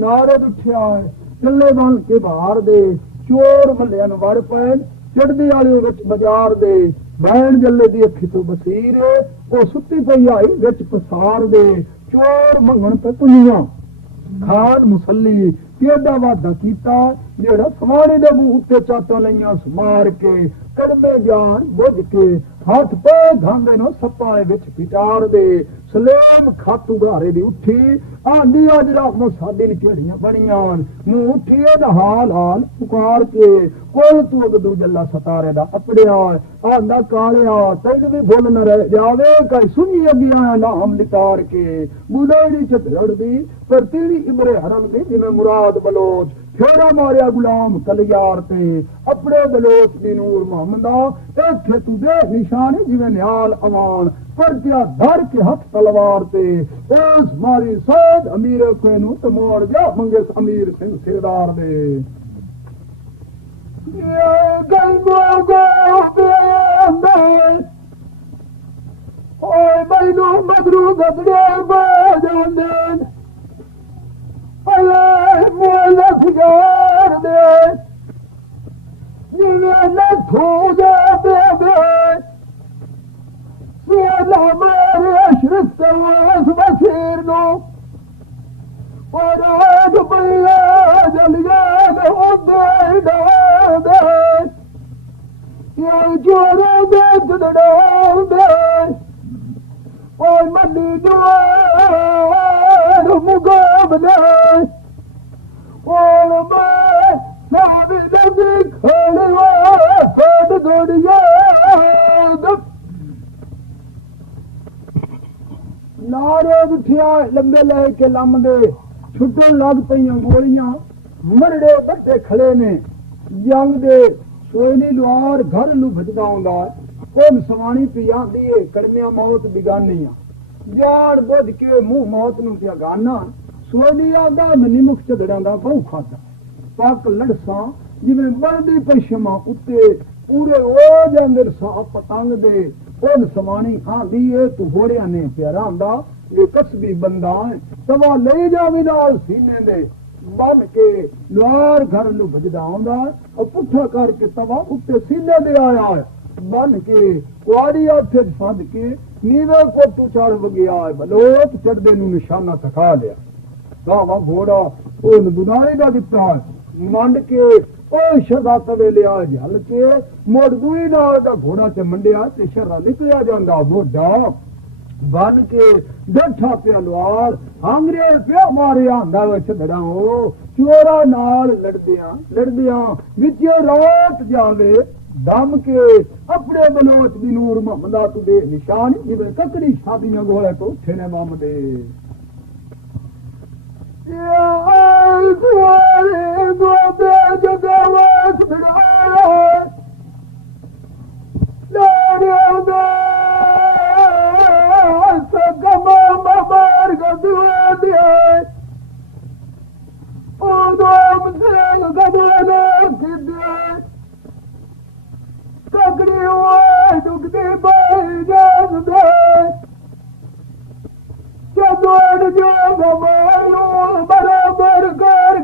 नारद उठिया चले बन के बाहर दे चोर मल्लिया वड़ पैन चढ़दी वाली विच बाजार दे भैन जल्ले दी अखी तो बसीर वो सुती पई आई विच पसार दे चोर मंगण पे पुनिया खान मुसली केडा वादा कीता जेड़ा समाने दे मुंह उत्ते चाटां लईयां मार के कड़मे जान बुझ के हाथ पे घांगे नो सप्पा विच पिटार दे सलेम खातू घारे दी उठी आंदी अज रात नो साडे केड़ियां बणियां मुंह उठी दा हाल हाल पुकार के कोल तू अगदू जल्ला सतारे दा अपड़िया आंदा कालिया तैन भी भुल न रह जावे कई सुनी अगिया नाम लितार के बुलाड़ी चतरड़ दी पर तेरी इमरे हरम दी जिमें मुराद बलोच फेरा मारिया गुलाम कलियार ते अपने बलोच दी नूर मोहम्मदा इत्थे तू दे निशाने जिवें न्याल अमान पर क्या धर के हथ तलवार ते उस मारी सैद अमीर के नू ते मोड़ गया मंगे अमीर सिंह सिरदार दे ये गंगो गो बेंदे ओए मैनू मगरू गदड़े बाजांदे मोला गुजार दे लखो जा मेरे अशरफ बसीर नो और आज भैया जलिया जोरे दे और मनी जो मुकाबले और मैं सारी नदी खड़े दौड़िया नारे उठिया लंबे लेके लमदे छुट्टन लग पईयां गोलियां मरड़े बट्टे खड़े ने जंग दे सोयनी लुआर घर नू भजदा आउंदा कोन सवाणी पिया दिए कड़मिया मौत बिगानियां जाड़ बुझ के मुंह मौत नू पिया गाना सोयनी आंदा मनी मुख झगड़ां दा बहु खादा पक लड़सा जिवें बलदी पशमा उत्ते पूरे ओ जांदे सा पतंग दे उन समानी आंदी है तू घोड़िया ने प्यारा आंदा ये कसबी बंदा है तवा ले जावी नाल सीने दे बन के लुआर घर नू भजदा आउंदा और पुठा करके तवा उत्ते सीने दे आया है बन के कुआरी हथे फंद के नीवे कोटू चढ़ गया है बलोच चढ़दे नू निशाना सखा लिया गावा घोड़ा उन दुनाई दा दिता मंड के ओ शदा तवे लिया झल के मोड़ दुई नाल दा घोड़ा ते मंडिया ते शर्रा निकलिया जांदा मोढा बन के डठा पिया लुआर हांगरे पिया मारे आंदा वे छड़ाओ चोरा नाल लड़दियां विच रात जावे दम के अपने बलोच दी नूर मोहम्मदा तू दे निशान जिवें ककड़ी शादियां गोले तो उठे ने बम दे बराबर कर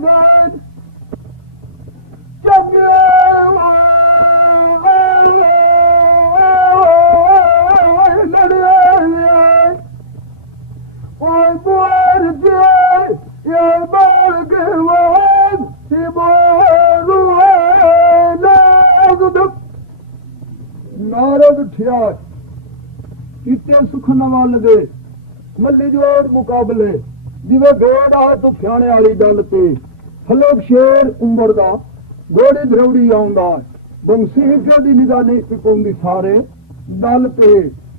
नारद उठिया किते सुख नवाल दे मल्ली जोड़ मुकाबले जिवे गोड़ आ तू फ्याने वाली दल ते हलोक शेर उमर दा घोड़ी धरौड़ी आउंदा बंसी हिफ्यो दी निगाह नहीं पिकोंदी सारे दल ते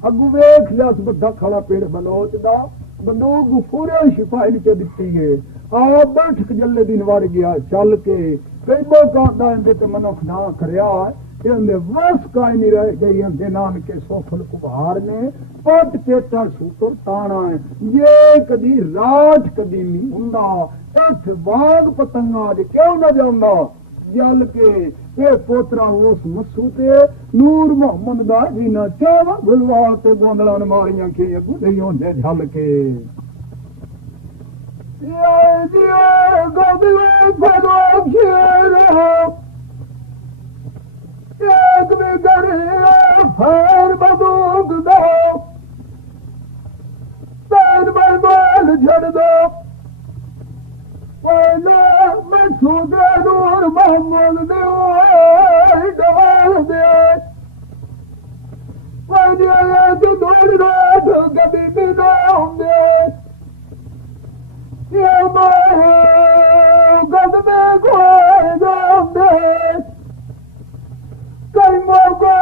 अगू वेख लिया बड़ा खड़ा पेड़ बलोच दा बंदूक पूरे शिपाही नीचे दिती है आ बैठक जल्ले दिन वड़ गया चल के कई कांदा इंदे ते मनुख ना करया वस का नहीं रह गई अंधे नान के सोफल कुबार ने पट चेटा सूतर ताना है ये कदी रात कदी नहीं हुंदा इस बाग पतंगा दे क्यों ना जांदा जल के ये पोतरा उस मसू ते नूर मोहम्मद दा जीना चावा गुलवाल ते गोंदला ने मारियां के अगू नहीं होंदे झल के ये एक बिगर फैर बंदूक दो पैर बल छड़ दो मैं सूदे दूर मोहम्मद दे डाल दे दूर रोड कभी भी ना होंगे ये गद में खोए जाओगे कई मौको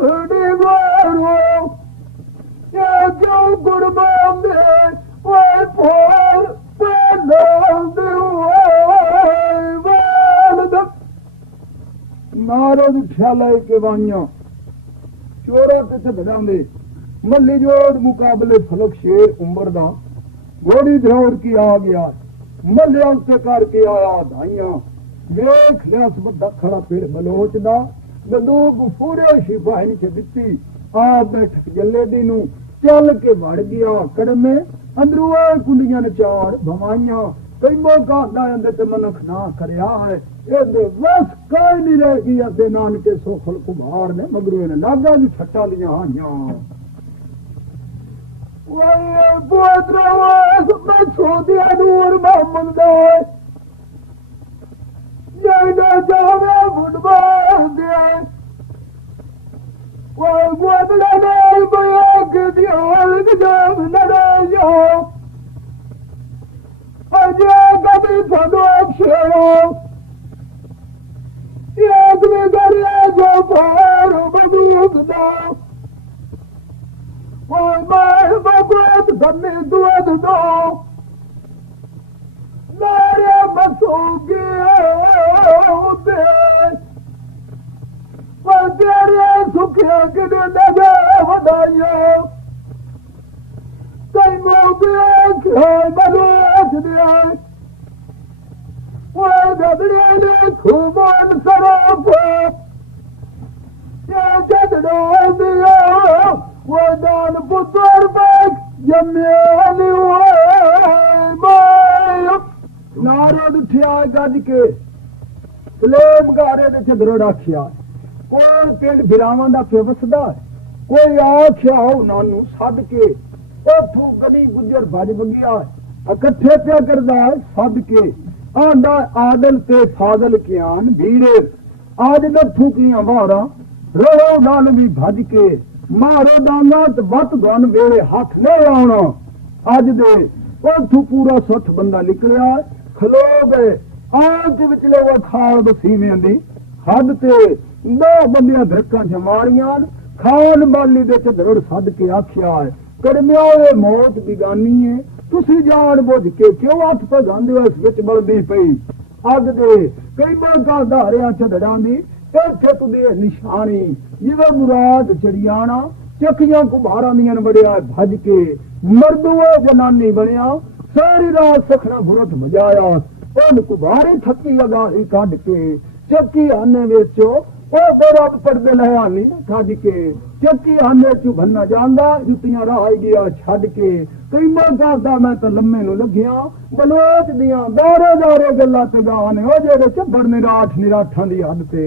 खड़ी मारो ये क्यों कुर्बान दे वो फोर नारद ख्याल के वाइया चोरा ते झगड़ांदे मल्ली जोड़ मुकाबले फलक शेर उम्र दा घोड़ी धरौड़ की आ गया मल्ले अंत करके आया धाइया वेख लिया बड़ा खड़ा पेड़ बलोच दा बंदूक पूरे सिपाही च दिती आप बैठक जल्ले दी नू चल के वड़ गया कड़मे अंदरू कुंडियां ने चार भवाइया कई मौका अंदर ते मनख ना करया है बस कोई नहीं रह गई अदे नानके सोखल कुमार ने मगरू ने नागा दी छट्टा लिया हाइया छोदिया नूर मोहम्मद दे जावे फुटबॉल दे गोदले नाल बयाग दियाल गजाम नरे यो अजे कभी फदोक शेरो एक में गरिया जो पार बदूक दो मैं बगोत गन्ने दूध दो मेरे मसूगे तेरे सुखे किने लगे वधाइयो कई मौके बलोच दिया वो गदड़े ने खूबन सरोप ये जदड़ो दिया वो दान पुत्र बैग जम्मे नारद उठिया गज के सलेम गारे दे चदरो राखिया कोई पिंड बिरावां दा पिवसदा कोई आख्या नानू सद के उथों गली गुजर भज बगिया इकट्ठे पिया करदा सद के आंदा आदल ते फादल कियान भीड़े आज नथू कियां वारा रो नाल भी भज के मारो दाना ते वत गन वेले हाथ नहीं आउणा अज दे उथों पूरा 60 बंदा निकलिया खलो गए आज विचले वो खाल बसीवें दी हद ते दो बंदियां धरकां जमाड़ियां खान बाली दे चदड़ सद के आख्या है कड़मिया मौत बिगानी है तुसी जान बुझ के क्यों हथ भगांदे हो इस विच बलदी पई अग दे कई मौका धारिया चदड़ां दी इत्थे तुदे निशानी जिवे मुराद चढ़ियाना चक्कियां कुम्हारां दियां बड़िया भज के मर्दूए जनानी बनिया सारी रात सखना घुरट बजाया उन कुम्हारे थकी अगाही कढ के चक्की आने वेचो रब पड़दे लहानी खज के चक्की आने चू भन्ना जांदा जुतियां राह गया छड़ के कई मौका मैं तो लम्मे नू लग्या बलोच दियां दारे दारे गल्लां ते गान हो जेड़े चब्बड़ निराठ निराठां दी हद ते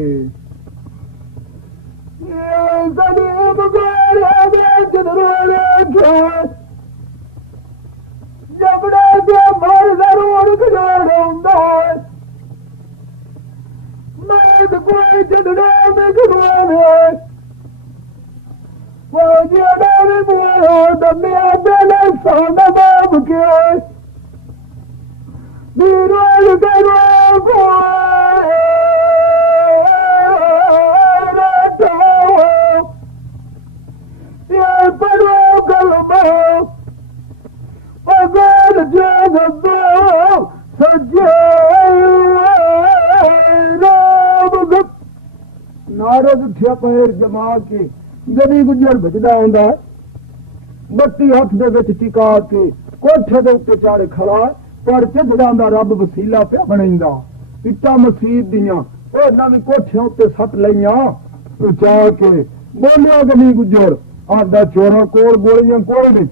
जबड़े के मर जरूर गजोड़ होंदा मैं तो कोई चढ़ना में घुमाने वो जेड़ा भी बुआ दमिया बेले सादा बाब के बीरोल करो ये परो गलबो अगर जग दो सजे नारद उठिया पैर जमा के गली गुजर भजदा आंदा बत्ती हथ दे विच टिका के कोठे दे उत्ते चाड़े खड़ा पर झगड़ा दा रब वसीला पिया बनैंदा इट्टा मसीद दियां ओ नवी कोठियां उत्ते सट लईयां चा के बोलिया गली गुजर आंदा चोरा कोल गोलियां कोल ने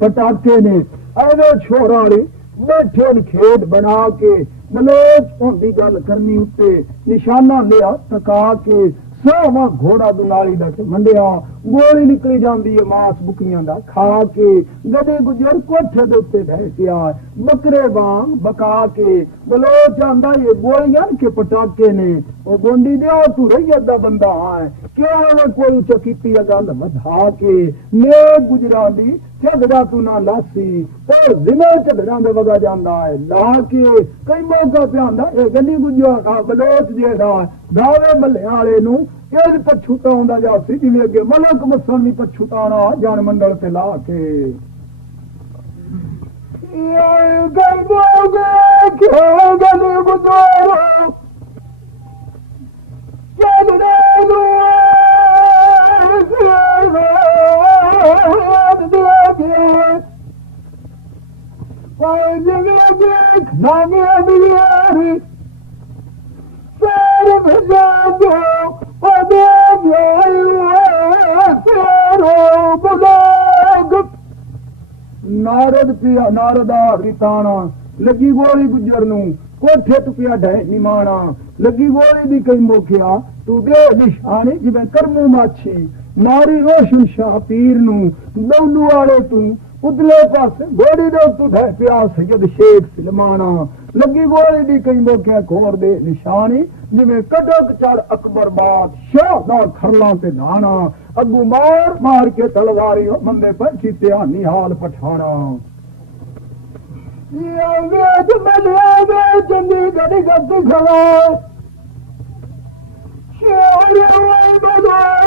पटाके ने ऐवे छोरा वाली बैठे खेत बना के बलोच होंदी गल करनी उत्ते निशाना लिया टका के सोवा घोड़ा दुनाली दा मंडिया गोली निकली जाती है मांस बुकियां दा खा के गधे गुजर कोठे दे उत्ते बह पिया बकरे वांग बका के बलोच आंदा ये गोलियां के पटाके ने ओ गोंडी दे तू रैयत दा बंदा है क्यों कोई चकीती गल वधा के ने गुजरा दी झगड़ा तू ना लासी पर जिना झगड़ा दे वगा जांदा है ला के कई मौका पे आंदा ए गली गुजरा बलोच जेड़ा दावे मल्ले वाले नू ਇਹ ਪਛੂਤਾ ਹੁੰਦਾ ਜਾ ਸੀ ਜਿਵੇਂ ਅੱਗੇ ਮਲਕ ਮਸਲ ਨਹੀਂ ਪਛੂਤਾਣਾ ਜਾਨ ਮੰਡਲ ਤੇ ਲਾ ਕੇ ਇਹ ਗਲ ਗੋਗੇ ਕਿਉਂ ਗਲ ਗੁਜ਼ਾਰੋ ਜਗੜੇ ਨੂੰ नारद पिया नारद आखरी ताना लगी गोली गुजर नू कोठे तू पिया ढै निमाना लगी गोली दी कई मोखिया तू दे निशाने जिवें करमू माछी मारी रोशन शाह पीर नू दौलू वाले तू उदले पासे गोली दे तू ढै पिया सैयद शेख सलमाना लगी गोली दी कई मोखिया घोर दे निशानी जिवें कटक चढ़ अकबर बादशाह दा खरला ते नाना अगू मार मार के तलवारी मंदे पर खीते हानी हाल पठाना चंडीगढ़ गद्दी खड़ा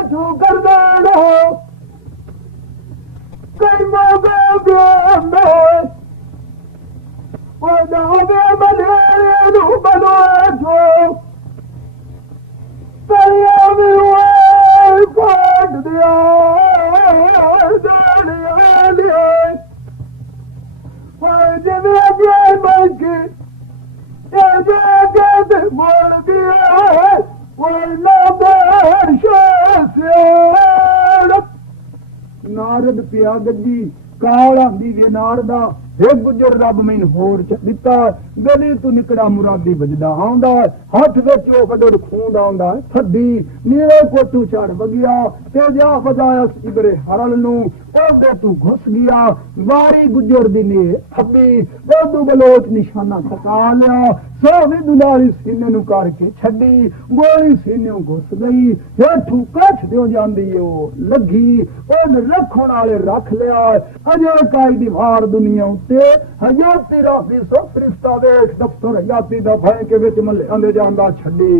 तू कर देना कई नारद पिया गद्दी काल आंदी वे नारदा हे गुजर रब मैनू होर दिता गली तू निकड़ा मुरादी बजदा आंदा हथ विच ओ बडर खून आंदा थड्डी नीले कोटू चढ़ वगिया ते जा वजाया इबरे हरल नू ओदे तू घुस गया वारी गुजर दी ने थब्बी ओदू बलोच निशाना टका लिया सोवी दुलारी सीने नू करके छड्डी गोली सीने घुस गई हेठू कछ दियो जांदी ओ लगी ओन रखण वाले रख लिया अजे काई दीवार दुनिया उत्ते हयाती राबी सो फरिश्ता वेख दफ्तर हयाती दा भय के विच मल्ले आंदे जांदा छड्डी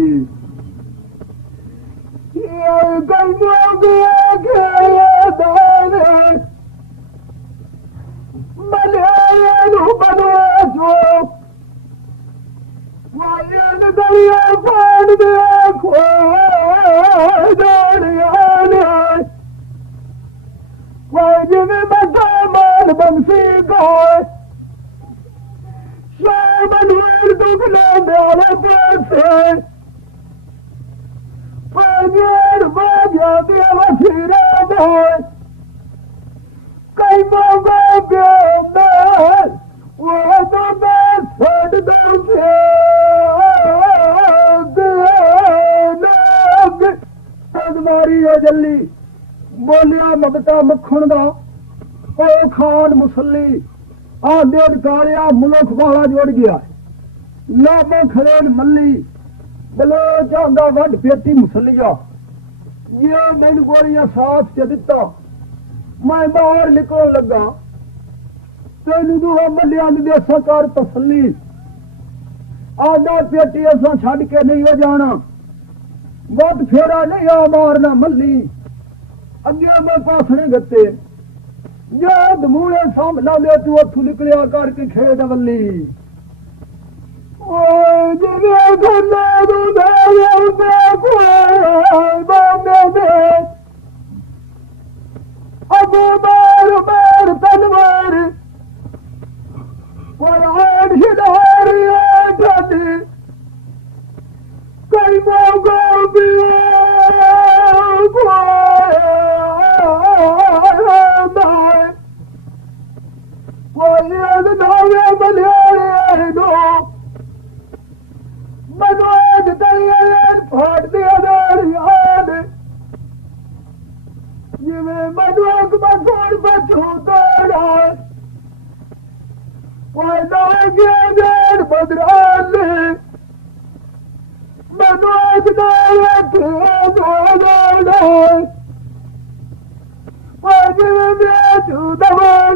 बंसी गाय शामनवीर दुखने वाले पैसे पंजेर बाजा देवा फिरे दे कई मोगा के अंदर वो तो मैं छोड़ दो से मारी है जल्ली बोलिया मगता मखण दा ओ खान मुसली आंदे कालिया मुल्क वाला जुड़ गया लामा खड़ेन मल्ली बलो चांदा वड पेटी मुसलिया ये मैनू गोलियां साथ च दिता मैं बाहर निकल लगा तेन दूहा मलिया देसा कर तसली आधा पेटी असा छड़ के नहीं हो जाना वट फेरा नहीं आ मारना मल्ली अगे मैं पासने गते जद मूले सामला ले तू उथू निकलिया करके खेद वल्ली अबू बार बार तलवार कई मौका ਕੋਈ ਅਗਨਾਵੇ ਬਲਿਆਰੇ ਦੋ ਮਨੋਜ ਦਰਿਆ ਫਾੜਦੇ ਅਦਰ ਯਾਦ ਜਿਵੇਂ ਮਨੋਜ ਬਗੋੜ ਬਚੂ ਤੋੜਾ ਕੋਈ ਲਾਗੇ ਜੜ ਬਦਰਾਲੇ ਮਨੋਜ ਦਰਿਆ ਤੇ ਦੋੜਾ ਕੋਈ ਜਿਵੇਂ ਤੂੰ ਦਵਾ